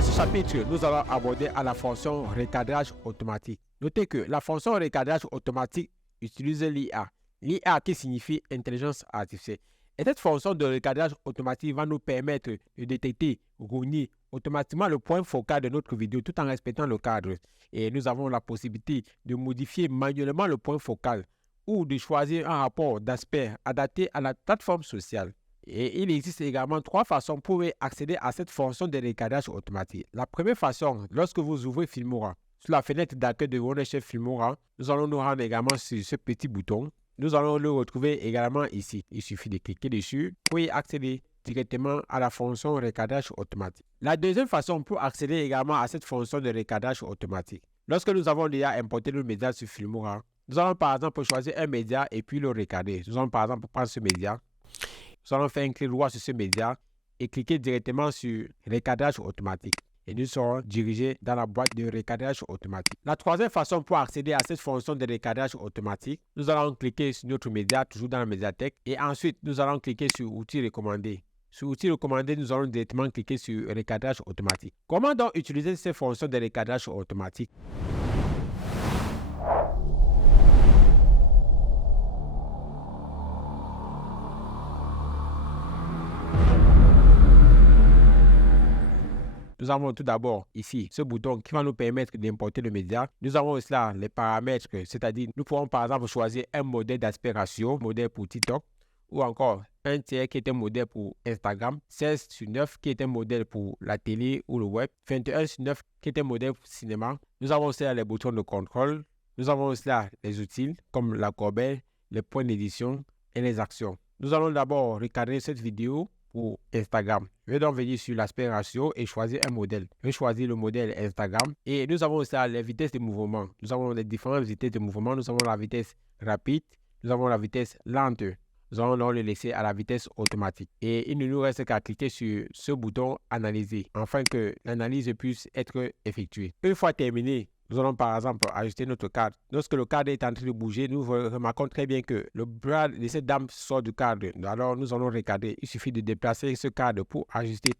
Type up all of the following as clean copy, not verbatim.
Dans ce chapitre, nous allons aborder la fonction recadrage automatique. Notez que la fonction recadrage automatique utilise l'IA. L'IA qui signifie intelligence artificielle. Et cette fonction de recadrage automatique va nous permettre de détecter, relier automatiquement le point focal de notre vidéo tout en respectant le cadre. Et nous avons la possibilité de modifier manuellement le point focal ou de choisir un rapport d'aspect adapté à la plateforme sociale. Et il existe également 3 façons pour accéder à cette fonction de recadrage automatique. La première façon, lorsque vous ouvrez Filmora, sur la fenêtre d'accueil de votre chef Filmora, nous allons nous rendre également sur ce petit bouton. Nous allons le retrouver également ici. Il suffit de cliquer dessus pour y accéder directement à la fonction recadrage automatique. La deuxième façon pour accéder également à cette fonction de recadrage automatique. Lorsque nous avons déjà importé le média sur Filmora, nous allons par exemple choisir un média et puis le recadrer. Nous allons par exemple prendre ce média. Nous allons faire un clic droit sur ce média et cliquer directement sur recadrage automatique. Et nous serons dirigés dans la boîte de recadrage automatique. La troisième façon pour accéder à cette fonction de recadrage automatique, nous allons cliquer sur notre média, toujours dans la médiathèque. Et ensuite, nous allons cliquer sur outils recommandés. Sur outils recommandés, nous allons directement cliquer sur recadrage automatique. Comment donc utiliser ces fonctions de recadrage automatique? Nous avons tout d'abord ici ce bouton qui va nous permettre d'importer le média. Nous avons aussi là les paramètres, c'est-à-dire nous pouvons par exemple choisir un modèle d'aspect ratio, modèle pour TikTok, ou encore un tiers qui est un modèle pour Instagram, 16/9 qui est un modèle pour la télé ou le web, 21/9 qui est un modèle pour cinéma. Nous avons aussi là les boutons de contrôle. Nous avons aussi là les outils comme la corbeille, les points d'édition et les actions. Nous allons d'abord recadrer cette vidéo pour Instagram. Je vais donc venir sur l'aspect ratio et choisir un modèle. Je vais choisir le modèle Instagram et nous avons aussi les vitesses de mouvement. Nous avons les différentes vitesses de mouvement. Nous avons la vitesse rapide, nous avons la vitesse lente. Nous allons donc le laisser à la vitesse automatique. Et il ne nous reste qu'à cliquer sur ce bouton analyser afin que l'analyse puisse être effectuée. Une fois terminé, nous allons par exemple ajuster notre cadre. Lorsque le cadre est en train de bouger, nous remarquons très bien que le bras de cette dame sort du cadre. Alors nous allons recadrer. Il suffit de déplacer ce cadre pour ajuster.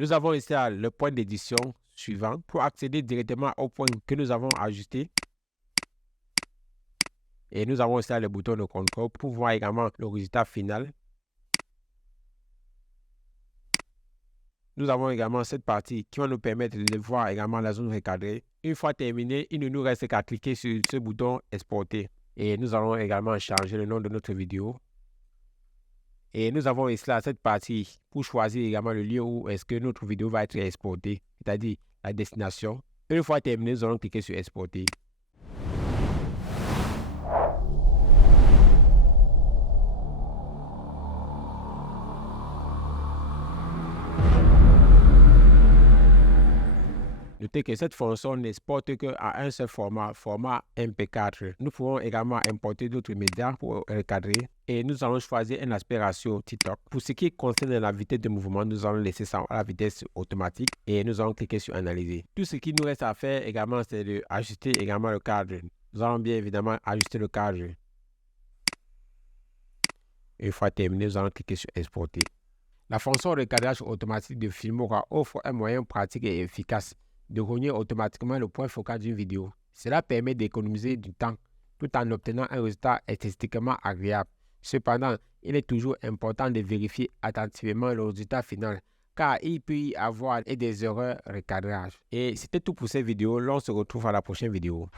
Nous avons ici le point d'édition suivant pour accéder directement au point que nous avons ajusté. Et nous avons ici le bouton de contrôle pour voir également le résultat final. Nous avons également cette partie qui va nous permettre de voir également la zone recadrée. Une fois terminé, il ne nous reste qu'à cliquer sur ce bouton exporter. Et nous allons également changer le nom de notre vidéo. Et nous avons ici cette partie pour choisir également le lieu où est-ce que notre vidéo va être exportée, c'est-à-dire la destination. Une fois terminé, nous allons cliquer sur exporter. Notez que cette fonction n'exporte qu'à un seul format MP4. Nous pouvons également importer d'autres médias pour recadrer et nous allons choisir un aspect ratio TikTok. Pour ce qui concerne la vitesse de mouvement, nous allons laisser ça à la vitesse automatique et nous allons cliquer sur analyser. Tout ce qui nous reste à faire également, c'est d'ajuster également le cadre. Nous allons bien évidemment ajuster le cadre. Une fois terminé, nous allons cliquer sur exporter. La fonction recadrage automatique de Filmora offre un moyen pratique et efficace de relier automatiquement le point focal d'une vidéo. Cela permet d'économiser du temps tout en obtenant un résultat esthétiquement agréable. Cependant, il est toujours important de vérifier attentivement le résultat final car il peut y avoir des erreurs recadrage. Et c'était tout pour cette vidéo. L'on se retrouve à la prochaine vidéo.